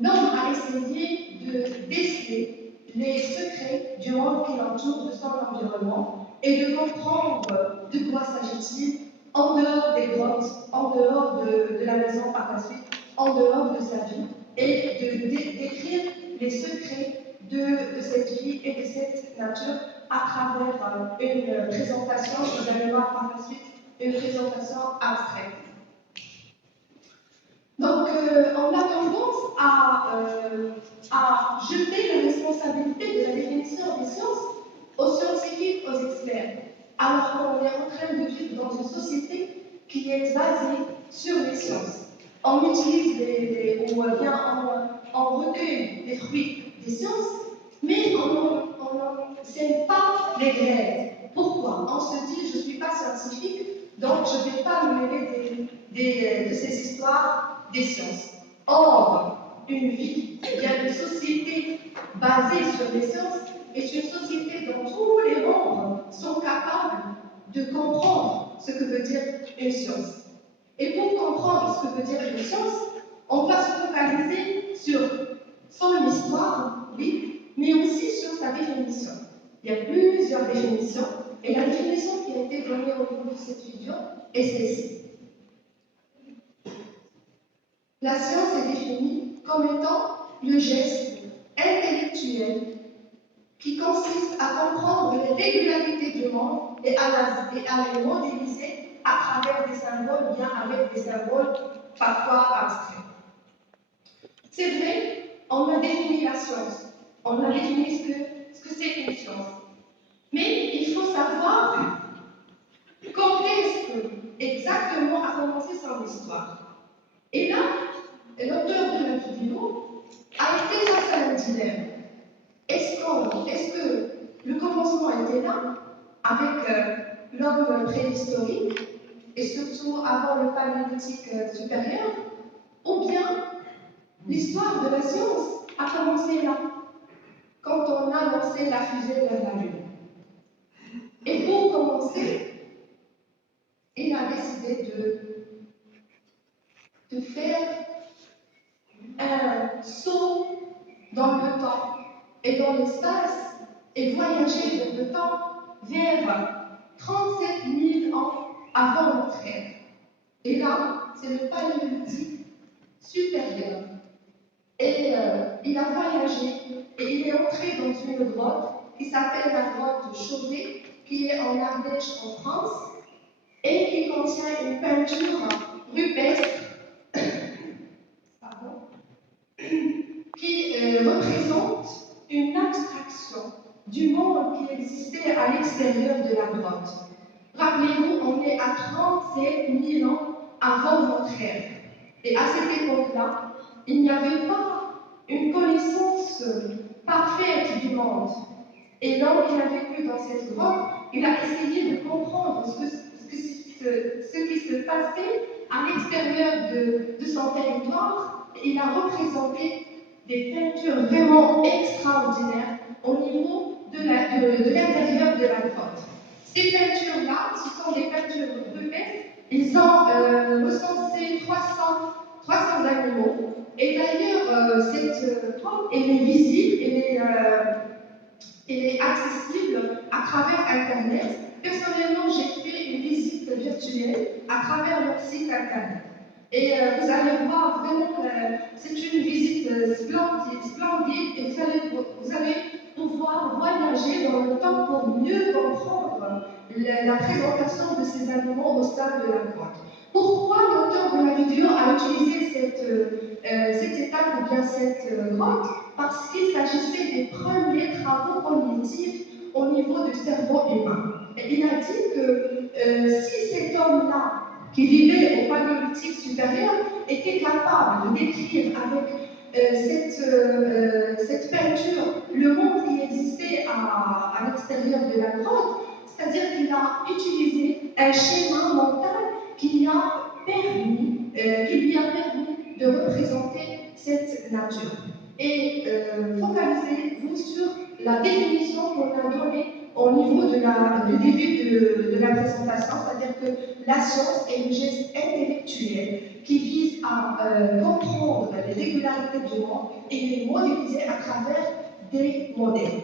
l'homme a essayé de déceler les secrets du monde qui l'entoure, de son environnement, et de comprendre de quoi s'agit-il en dehors des grottes, en dehors de la maison par la suite, en dehors de sa vie, et d'écrire les secrets de cette vie et de cette nature à travers une présentation, vous allez voir par la suite, une présentation abstraite. Donc, on a tendance à jeter la responsabilité de la définition des sciences aux scientifiques, aux experts, alors qu'on est en train de vivre dans une société qui est basée sur les sciences. On utilise ou bien on recueille les fruits des sciences, mais on n'enseigne pas les graines. Pourquoi? On se dit, je ne suis pas scientifique, donc je ne vais pas me mêler de ces histoires des sciences. Or, une vie, une société basée sur les sciences est une société dont tous les membres sont capables de comprendre ce que veut dire une science. Et pour comprendre ce que veut dire une science, on va se focaliser sur son histoire, oui, mais aussi sur sa définition. Il y a plusieurs définitions, et la définition qui a été donnée au niveau de cette vidéo est celle-ci. La science est définie comme étant le geste intellectuel qui consiste à comprendre les régularités du monde et à les modéliser à travers des symboles, bien avec des symboles parfois abstraits. C'est vrai, on a défini la science, on a défini ce que c'est une science. Mais il faut savoir quand est-ce que exactement a commencé son histoire. Et là, l'auteur de la vidéo a été face à un dilemme. Est-ce que le commencement était là, avec l'homme préhistorique, et surtout avant le paléolithique supérieur, ou bien l'histoire de la science a commencé là, quand on a lancé la fusée vers la Lune. Et pour commencer, il a décidé de faire un saut dans le temps et dans l'espace et voyager dans le temps vers 37 000 ans avant notre ère. Et là, c'est le paléolithique supérieur. Et il a voyagé et il est entré dans une grotte qui s'appelle la grotte Chauvet, qui est en Ardèche en France, et qui contient une peinture rupestre qui représente une abstraction du monde qui existait à l'extérieur de la grotte. Rappelez-vous, on est à 37 000 ans avant notre ère. Et à cette époque-là, il n'y avait pas une connaissance parfaite du monde. Et l'homme qui a vécu dans cette grotte, il a essayé de comprendre ce qui se passait à l'extérieur de son territoire. Et il a représenté des peintures vraiment extraordinaires au niveau de l'intérieur de la grotte. Ces peintures-là, ce sont des peintures rupestres. Ils ont recensé 300 animaux. Et d'ailleurs, cette grotte, elle est visible, elle est accessible à travers Internet. Personnellement, j'ai fait une visite virtuelle à travers leur site Internet. Et vous allez voir vraiment, c'est une visite splendide et vous allez pouvoir voyager dans le temps pour mieux comprendre la présentation de ces animaux au sein de la grotte. Pourquoi l'auteur de la vidéo a utilisé cette étape ou bien cette grotte? Parce qu'il s'agissait des premiers travaux cognitifs au niveau du cerveau humain. Et il a dit que si cet homme-là, qui vivait au paléolithique supérieur, était capable de décrire avec cette peinture le monde qui existait à l'extérieur de la grotte, c'est-à-dire qu'il a utilisé un schéma mental qui lui a permis de représenter cette nature. Et focalisez-vous sur la définition qu'on a donnée au niveau du début de la présentation, c'est-à-dire que la science est le geste intellectuel qui vise à comprendre les régularités du monde et les modéliser à travers des modèles.